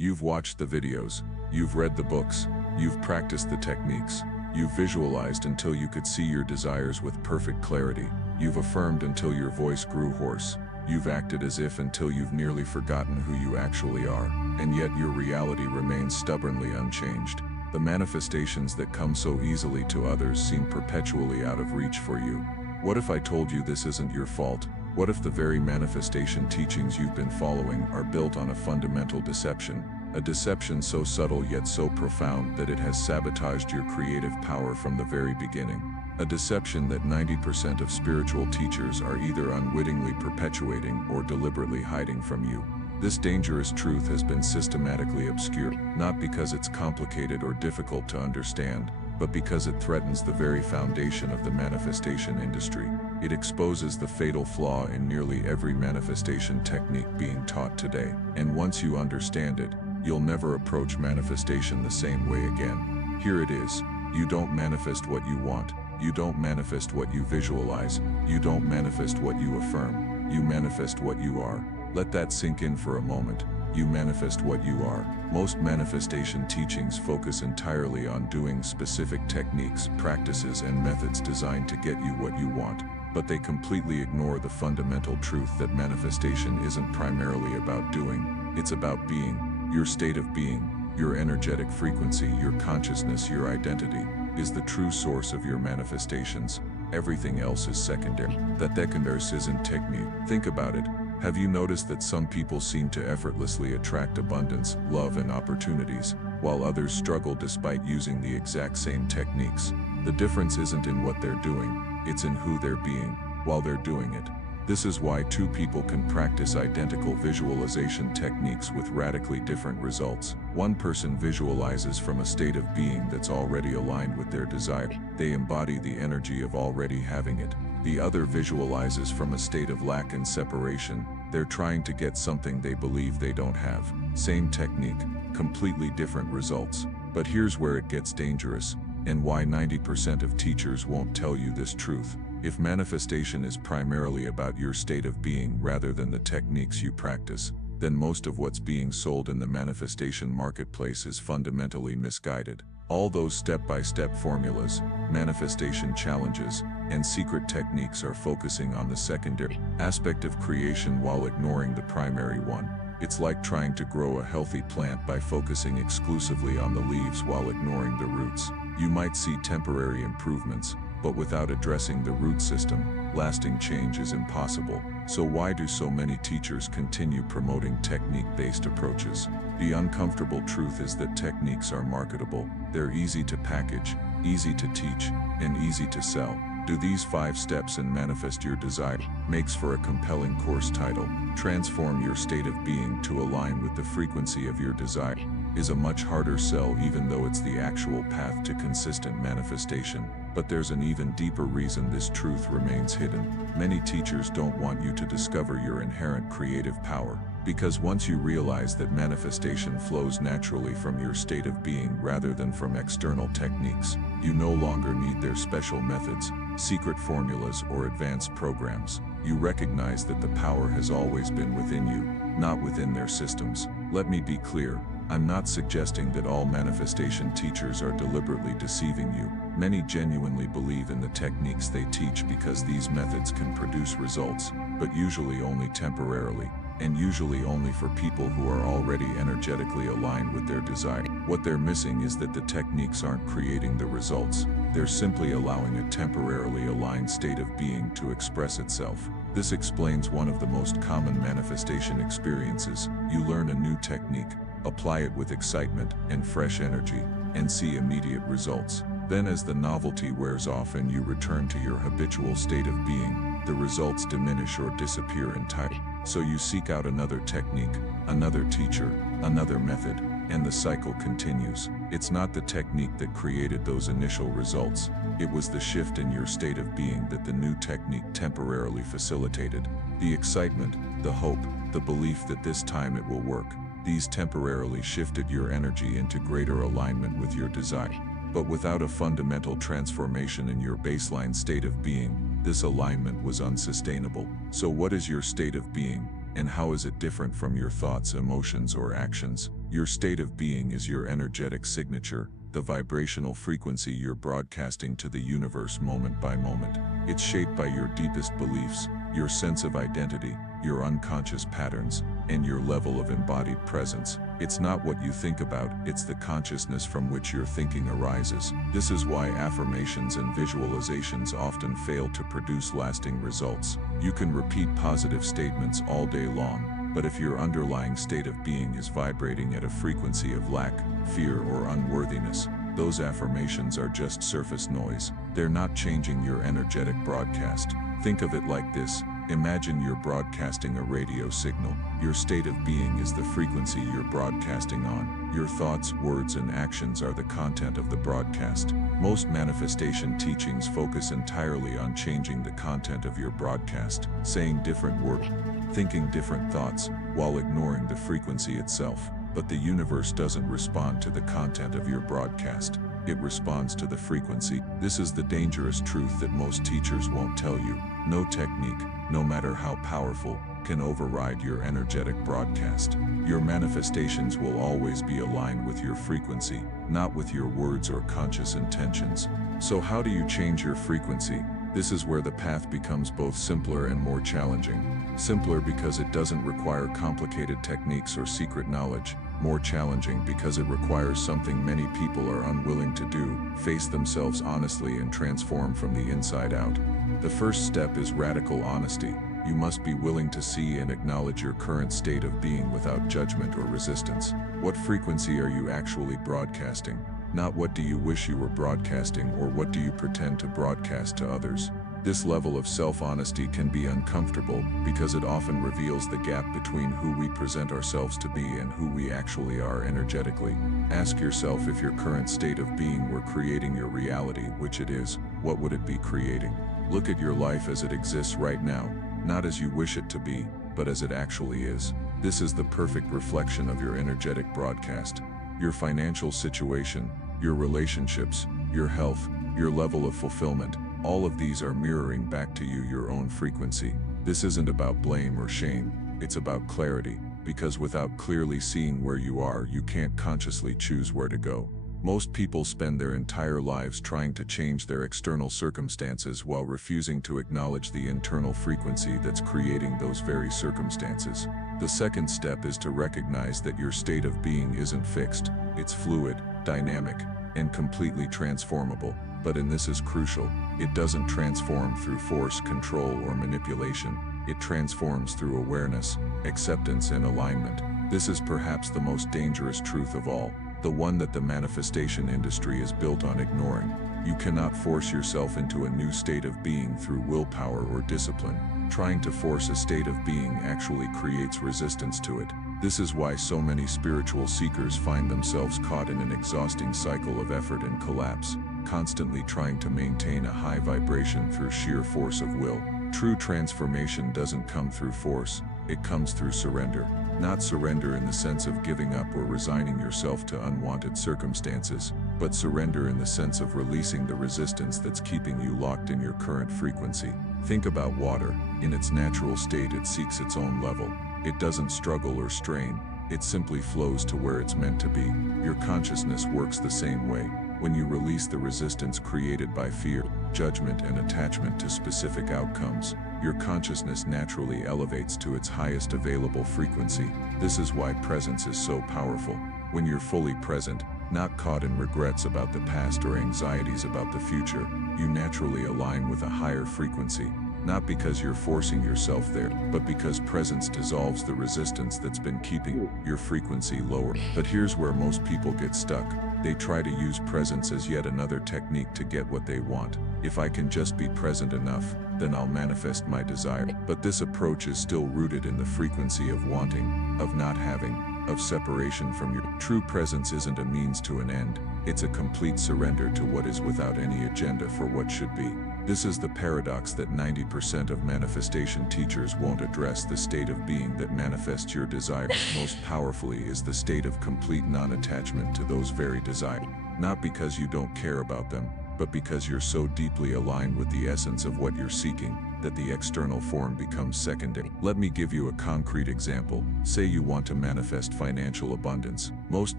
You've watched the videos, you've read the books, you've practiced the techniques, you've visualized until you could see your desires with perfect clarity, you've affirmed until your voice grew hoarse, you've acted as if until you've nearly forgotten who you actually are, and yet your reality remains stubbornly unchanged. The manifestations that come so easily to others seem perpetually out of reach for you. What if I told you this isn't your fault? What if the very manifestation teachings you've been following are built on a fundamental deception? A deception so subtle yet so profound that it has sabotaged your creative power from the very beginning. A deception that 90% of spiritual teachers are either unwittingly perpetuating or deliberately hiding from you. This dangerous truth has been systematically obscured, not because it's complicated or difficult to understand, but because it threatens the very foundation of the manifestation industry. It exposes the fatal flaw in nearly every manifestation technique being taught today. And once you understand it, you'll never approach manifestation the same way again. Here it is. You don't manifest what you want. You don't manifest what you visualize. You don't manifest what you affirm. You manifest what you are. Let that sink in for a moment. You manifest what you are. Most manifestation teachings focus entirely on doing specific techniques, practices, and methods designed to get you what you want. But they completely ignore the fundamental truth that manifestation isn't primarily about doing. It's about being. Your state of being, your energetic frequency, your consciousness, your identity, is the true source of your manifestations. Everything else is secondary. That secondary isn't technique. Think about it. Have you noticed that some people seem to effortlessly attract abundance, love, and opportunities, while others struggle despite using the exact same techniques? The difference isn't in what they're doing, it's in who they're being while they're doing it. This is why two people can practice identical visualization techniques with radically different results. One person visualizes from a state of being that's already aligned with their desire. They embody the energy of already having it. The other visualizes from a state of lack and separation. They're trying to get something they believe they don't have. Same technique, completely different results. But here's where it gets dangerous, and why 90% of teachers won't tell you this truth. If manifestation is primarily about your state of being rather than the techniques you practice, then most of what's being sold in the manifestation marketplace is fundamentally misguided. All those step-by-step formulas, manifestation challenges, and secret techniques are focusing on the secondary aspect of creation while ignoring the primary one. It's like trying to grow a healthy plant by focusing exclusively on the leaves while ignoring the roots. You might see temporary improvements, but without addressing the root system, lasting change is impossible. So why do so many teachers continue promoting technique-based approaches? The uncomfortable truth is that techniques are marketable. They're easy to package, easy to teach, and easy to sell. Do these 5 steps and manifest your desire makes for a compelling course title. Transform your state of being to align with the frequency of your desire is a much harder sell, even though it's the actual path to consistent manifestation. But there's an even deeper reason this truth remains hidden. Many teachers don't want you to discover your inherent creative power, because once you realize that manifestation flows naturally from your state of being rather than from external techniques, you no longer need their special methods, secret formulas, or advanced programs. You recognize that the power has always been within you, not within their systems. Let me be clear. I'm not suggesting that all manifestation teachers are deliberately deceiving you. Many genuinely believe in the techniques they teach because these methods can produce results, but usually only temporarily, and usually only for people who are already energetically aligned with their desire. What they're missing is that the techniques aren't creating the results. They're simply allowing a temporarily aligned state of being to express itself. This explains one of the most common manifestation experiences. You learn a new technique, apply it with excitement and fresh energy, and see immediate results. Then as the novelty wears off and you return to your habitual state of being, the results diminish or disappear entirely. So you seek out another technique, another teacher, another method, and the cycle continues. It's not the technique that created those initial results. It was the shift in your state of being that the new technique temporarily facilitated. The excitement, the hope, the belief that this time it will work. These temporarily shifted your energy into greater alignment with your desire. But without a fundamental transformation in your baseline state of being, this alignment was unsustainable. So what is your state of being, and how is it different from your thoughts, emotions, or actions? Your state of being is your energetic signature, the vibrational frequency you're broadcasting to the universe moment by moment. It's shaped by your deepest beliefs, your sense of identity, your unconscious patterns, and your level of embodied presence. It's not what you think about, it's the consciousness from which your thinking arises. This is why affirmations and visualizations often fail to produce lasting results. You can repeat positive statements all day long, but if your underlying state of being is vibrating at a frequency of lack, fear, or unworthiness, those affirmations are just surface noise. They're not changing your energetic broadcast. Think of it like this. Imagine you're broadcasting a radio signal. Your state of being is the frequency you're broadcasting on. Your thoughts, words, and actions are the content of the broadcast. Most manifestation teachings focus entirely on changing the content of your broadcast, saying different words, thinking different thoughts, while ignoring the frequency itself. But the universe doesn't respond to the content of your broadcast. It responds to the frequency. This is the dangerous truth that most teachers won't tell you. No technique, no matter how powerful, can override your energetic broadcast. Your manifestations will always be aligned with your frequency, not with your words or conscious intentions. So how do you change your frequency? This is where the path becomes both simpler and more challenging. Simpler because it doesn't require complicated techniques or secret knowledge. More challenging because it requires something many people are unwilling to do: face themselves honestly and transform from the inside out. The first step is radical honesty. You must be willing to see and acknowledge your current state of being without judgment or resistance. What frequency are you actually broadcasting? Not what do you wish you were broadcasting or what do you pretend to broadcast to others. This level of self-honesty can be uncomfortable because it often reveals the gap between who we present ourselves to be and who we actually are energetically. Ask yourself, if your current state of being were creating your reality, which it is, what would it be creating? Look at your life as it exists right now, not as you wish it to be, but as it actually is. This is the perfect reflection of your energetic broadcast. Your financial situation, your relationships, your health, your level of fulfillment, all of these are mirroring back to you your own frequency. This isn't about blame or shame, it's about clarity, because without clearly seeing where you are, you can't consciously choose where to go. Most people spend their entire lives trying to change their external circumstances while refusing to acknowledge the internal frequency that's creating those very circumstances. The second step is to recognize that your state of being isn't fixed, it's fluid, dynamic, and completely transformable. But and this is crucial, it doesn't transform through force, control, or manipulation. It transforms through awareness, acceptance, and alignment. This is perhaps the most dangerous truth of all, the one that the manifestation industry is built on ignoring. You cannot force yourself into a new state of being through willpower or discipline. Trying to force a state of being actually creates resistance to it. This is why so many spiritual seekers find themselves caught in an exhausting cycle of effort and collapse, constantly trying to maintain a high vibration through sheer force of will. True transformation doesn't come through force, it comes through surrender. Not surrender in the sense of giving up or resigning yourself to unwanted circumstances, but surrender in the sense of releasing the resistance that's keeping you locked in your current frequency. Think about water. In its natural state, it seeks its own level. It doesn't struggle or strain, it simply flows to where it's meant to be. Your consciousness works the same way. When you release the resistance created by fear, judgment, and attachment to specific outcomes, your consciousness naturally elevates to its highest available frequency. This is why presence is so powerful. When you're fully present, not caught in regrets about the past or anxieties about the future, you naturally align with a higher frequency. Not because you're forcing yourself there, but because presence dissolves the resistance that's been keeping your frequency lower. But here's where most people get stuck. They try to use presence as yet another technique to get what they want. If I can just be present enough, then I'll manifest my desire. But this approach is still rooted in the frequency of wanting, of not having, of separation from your true presence. Isn't a means to an end, it's a complete surrender to what is without any agenda for what should be. This is the paradox that 90% of manifestation teachers won't address. The state of being that manifests your desires most powerfully is the state of complete non-attachment to those very desires. Not because you don't care about them, but because you're so deeply aligned with the essence of what you're seeking that the external form becomes secondary. Let me give you a concrete example. Say you want to manifest financial abundance. Most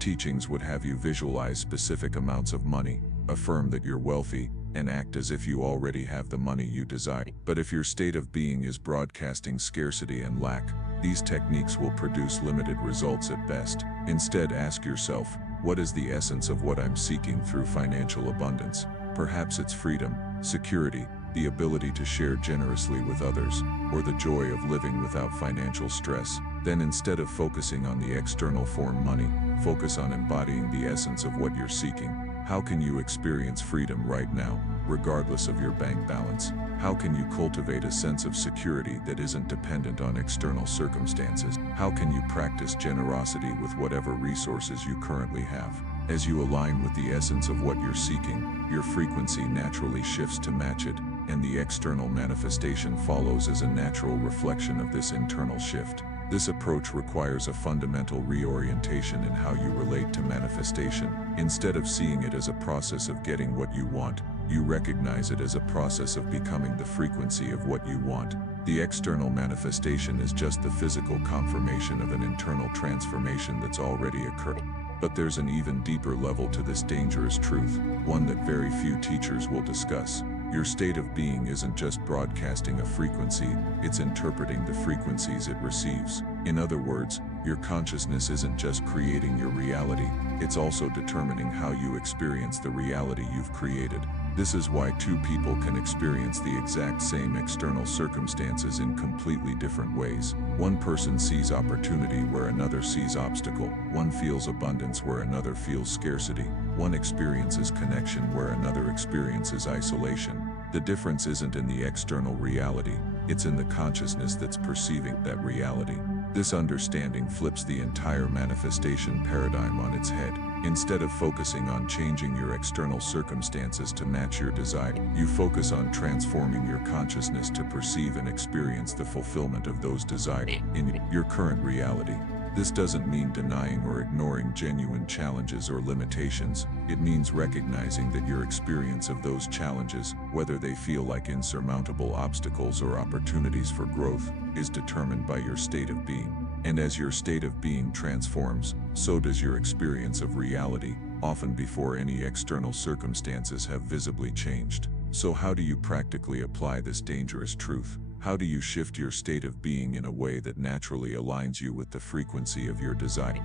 teachings would have you visualize specific amounts of money, affirm that you're wealthy, and act as if you already have the money you desire. But if your state of being is broadcasting scarcity and lack, these techniques will produce limited results at best. Instead, ask yourself, what is the essence of what I'm seeking through financial abundance? Perhaps it's freedom, security, the ability to share generously with others, or the joy of living without financial stress. Then instead of focusing on the external form money, focus on embodying the essence of what you're seeking. How can you experience freedom right now, regardless of your bank balance? How can you cultivate a sense of security that isn't dependent on external circumstances? How can you practice generosity with whatever resources you currently have? As you align with the essence of what you're seeking, your frequency naturally shifts to match it, and the external manifestation follows as a natural reflection of this internal shift. This approach requires a fundamental reorientation in how you relate to manifestation. Instead of seeing it as a process of getting what you want, you recognize it as a process of becoming the frequency of what you want. The external manifestation is just the physical confirmation of an internal transformation that's already occurred. But there's an even deeper level to this dangerous truth, one that very few teachers will discuss. Your state of being isn't just broadcasting a frequency, it's interpreting the frequencies it receives. In other words, your consciousness isn't just creating your reality, it's also determining how you experience the reality you've created. This is why two people can experience the exact same external circumstances in completely different ways. One person sees opportunity where another sees obstacle. One feels abundance where another feels scarcity. One experiences connection where another experiences isolation. The difference isn't in the external reality, it's in the consciousness that's perceiving that reality. This understanding flips the entire manifestation paradigm on its head. Instead of focusing on changing your external circumstances to match your desire, you focus on transforming your consciousness to perceive and experience the fulfillment of those desires in your current reality. This doesn't mean denying or ignoring genuine challenges or limitations. It means recognizing that your experience of those challenges, whether they feel like insurmountable obstacles or opportunities for growth, is determined by your state of being. And as your state of being transforms, so does your experience of reality, often before any external circumstances have visibly changed. So how do you practically apply this dangerous truth? How do you shift your state of being in a way that naturally aligns you with the frequency of your desire?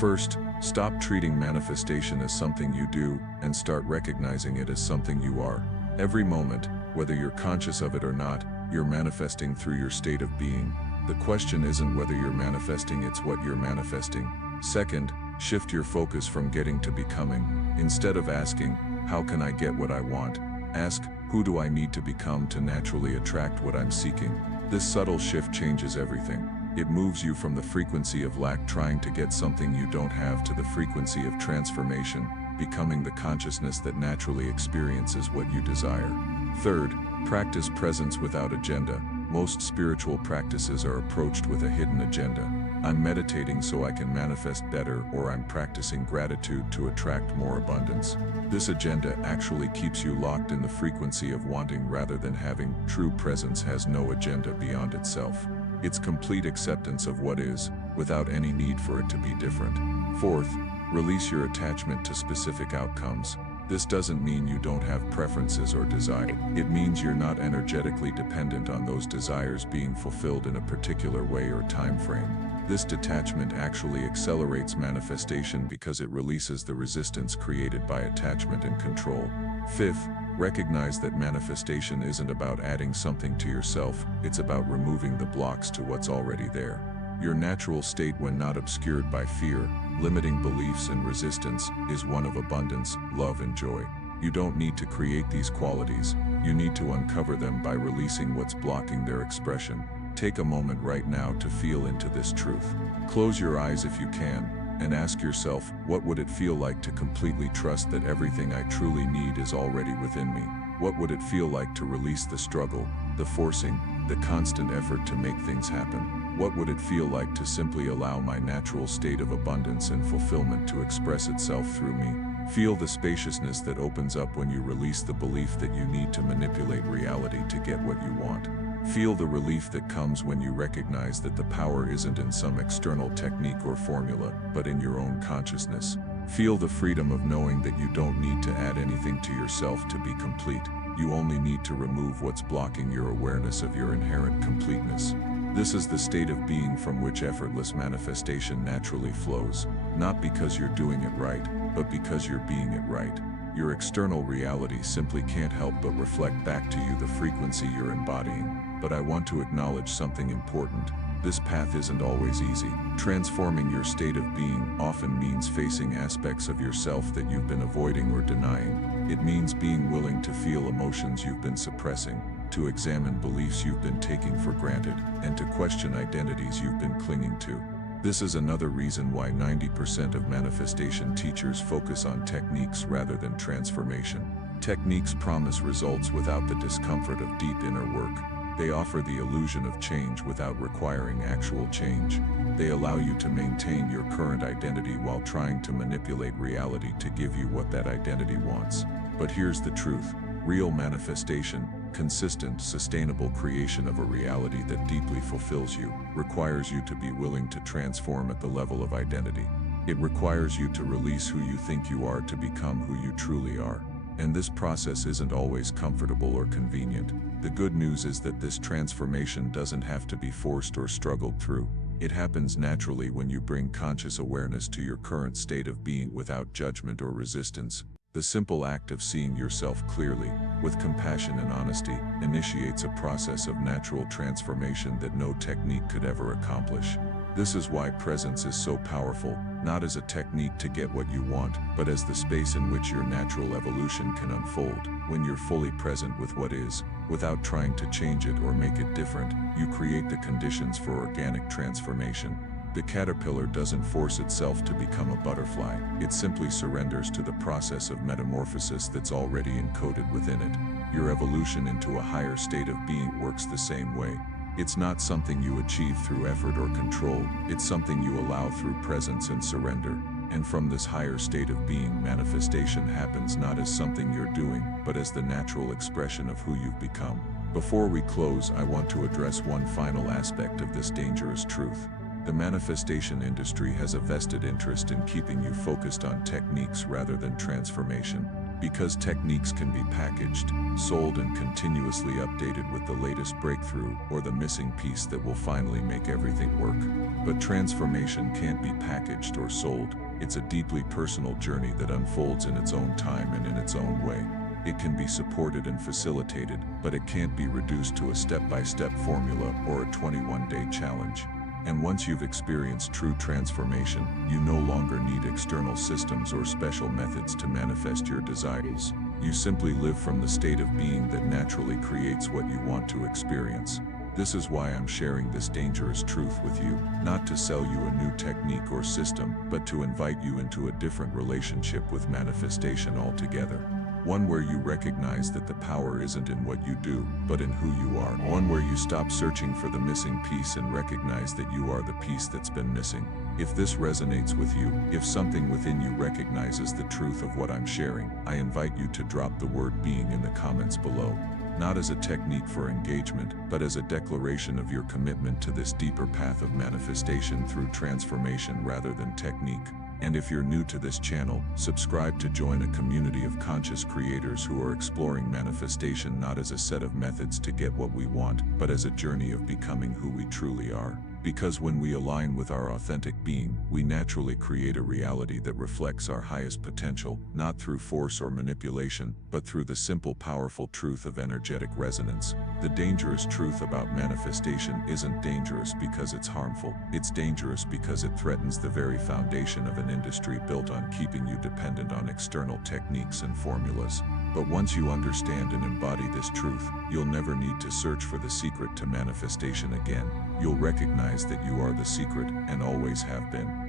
First, stop treating manifestation as something you do and start recognizing it as something you are. Every moment, whether you're conscious of it or not, you're manifesting through your state of being. The question isn't whether you're manifesting, it's what you're manifesting. Second, shift your focus from getting to becoming. Instead of asking, how can I get what I want? Ask, who do I need to become to naturally attract what I'm seeking? This subtle shift changes everything. It moves you from the frequency of lack trying to get something you don't have to the frequency of transformation, becoming the consciousness that naturally experiences what you desire. Third, practice presence without agenda. Most spiritual practices are approached with a hidden agenda. I'm meditating so I can manifest better, or I'm practicing gratitude to attract more abundance. This agenda actually keeps you locked in the frequency of wanting rather than having. True presence has no agenda beyond itself. It's complete acceptance of what is, without any need for it to be different. Fourth, release your attachment to specific outcomes. This doesn't mean you don't have preferences or desire. It means you're not energetically dependent on those desires being fulfilled in a particular way or time frame. This detachment actually accelerates manifestation because it releases the resistance created by attachment and control. Fifth, recognize that manifestation isn't about adding something to yourself, it's about removing the blocks to what's already there. Your natural state, when not obscured by fear, limiting beliefs and resistance, is one of abundance, love and joy. You don't need to create these qualities, you need to uncover them by releasing what's blocking their expression. Take a moment right now to feel into this truth. Close your eyes if you can, and ask yourself, what would it feel like to completely trust that everything I truly need is already within me? What would it feel like to release the struggle, the forcing, the constant effort to make things happen? What would it feel like to simply allow my natural state of abundance and fulfillment to express itself through me? Feel the spaciousness that opens up when you release the belief that you need to manipulate reality to get what you want. Feel the relief that comes when you recognize that the power isn't in some external technique or formula, but in your own consciousness. Feel the freedom of knowing that you don't need to add anything to yourself to be complete. You only need to remove what's blocking your awareness of your inherent completeness. This is the state of being from which effortless manifestation naturally flows, not because you're doing it right, but because you're being it right. Your external reality simply can't help but reflect back to you the frequency you're embodying. But I want to acknowledge something important. This path isn't always easy. Transforming your state of being often means facing aspects of yourself that you've been avoiding or denying. It means being willing to feel emotions you've been suppressing, to examine beliefs you've been taking for granted, and to question identities you've been clinging to. This is another reason why 90% of manifestation teachers focus on techniques rather than transformation. Techniques promise results without the discomfort of deep inner work. They offer the illusion of change without requiring actual change. They allow you to maintain your current identity while trying to manipulate reality to give you what that identity wants. But here's the truth. Real manifestation, consistent, sustainable creation of a reality that deeply fulfills you, requires you to be willing to transform at the level of identity. It requires you to release who you think you are to become who you truly are. And this process isn't always comfortable or convenient. The good news is that this transformation doesn't have to be forced or struggled through. It happens naturally when you bring conscious awareness to your current state of being without judgment or resistance. The simple act of seeing yourself clearly, with compassion and honesty, initiates a process of natural transformation that no technique could ever accomplish. This is why presence is so powerful, not as a technique to get what you want, but as the space in which your natural evolution can unfold. When you're fully present with what is, without trying to change it or make it different, you create the conditions for organic transformation. The caterpillar doesn't force itself to become a butterfly. It simply surrenders to the process of metamorphosis that's already encoded within it. Your evolution into a higher state of being works the same way. It's not something you achieve through effort or control. It's something you allow through presence and surrender. And from this higher state of being, manifestation happens not as something you're doing, but as the natural expression of who you've become. Before we close, I want to address one final aspect of this dangerous truth. The manifestation industry has a vested interest in keeping you focused on techniques rather than transformation. Because techniques can be packaged, sold, and continuously updated with the latest breakthrough or the missing piece that will finally make everything work. But transformation can't be packaged or sold. It's a deeply personal journey that unfolds in its own time and in its own way. It can be supported and facilitated, but it can't be reduced to a step-by-step formula or a 21-day challenge. And once you've experienced true transformation, you no longer need external systems or special methods to manifest your desires. You simply live from the state of being that naturally creates what you want to experience. This is why I'm sharing this dangerous truth with you, not to sell you a new technique or system, but to invite you into a different relationship with manifestation altogether. One where you recognize that the power isn't in what you do, but in who you are. One where you stop searching for the missing piece and recognize that you are the piece that's been missing. If this resonates with you, if something within you recognizes the truth of what I'm sharing, I invite you to drop the word being in the comments below. Not as a technique for engagement, but as a declaration of your commitment to this deeper path of manifestation through transformation rather than technique. And if you're new to this channel, subscribe to join a community of conscious creators who are exploring manifestation not as a set of methods to get what we want, but as a journey of becoming who we truly are. Because when we align with our authentic being, we naturally create a reality that reflects our highest potential, not through force or manipulation, but through the simple, powerful truth of energetic resonance. The dangerous truth about manifestation isn't dangerous because it's harmful. It's dangerous because it threatens the very foundation of an industry built on keeping you dependent on external techniques and formulas. But once you understand and embody this truth, you'll never need to search for the secret to manifestation again. You'll recognize that you are the secret and always have been.